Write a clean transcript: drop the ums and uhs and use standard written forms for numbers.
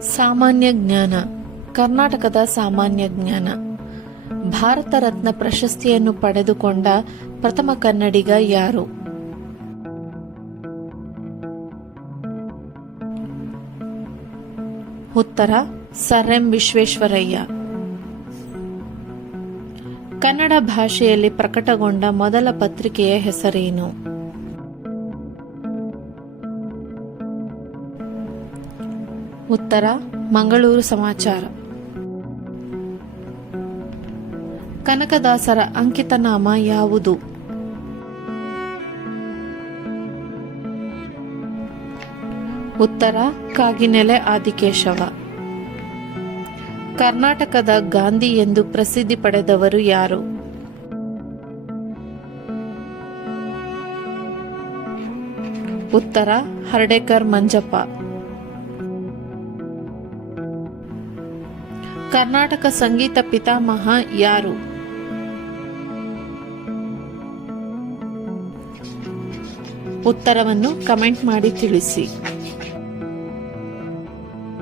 ಸಾಮಾನ್ಯ ಜ್ಞಾನ. ಕರ್ನಾಟಕದ ಸಾಮಾನ್ಯ ಜ್ಞಾನ. ಭಾರತ ರತ್ನ ಪ್ರಶಸ್ತಿಯನ್ನು ಪಡೆದುಕೊಂಡ ಪ್ರಥಮ ಕನ್ನಡಿಗ ಯಾರು? ಉತ್ತರ ಸರ್ ಎಂ ವಿಶ್ವೇಶ್ವರಯ್ಯ. ಕನ್ನಡ ಭಾಷೆಯಲ್ಲಿ ಪ್ರಕಟಗೊಂಡ ಮೊದಲ ಪತ್ರಿಕೆಯ ಹೆಸರೇನು? ಉತ್ತರ ಮಂಗಳೂರು ಸಮಾಚಾರ. ಕನಕದಾಸರ ಅಂಕಿತನಾಮ ಯಾವುದು? ಉತ್ತರ ಕಾಗಿನೆಲೆ ಆದಿಕೇಶವ. ಕರ್ನಾಟಕದ ಗಾಂಧಿ ಎಂದು ಪ್ರಸಿದ್ಧಿ ಪಡೆದವರು ಯಾರು? ಉತ್ತರ ಹರ್ಡೇಕರ್ ಮಂಜಪ್ಪ. ಕರ್ನಾಟಕ ಸಂಗೀತ ಪಿತಾಮಹ ಯಾರು? ಉತ್ತರವನ್ನು ಕಮೆಂಟ್ ಮಾಡಿ ತಿಳಿಸಿ.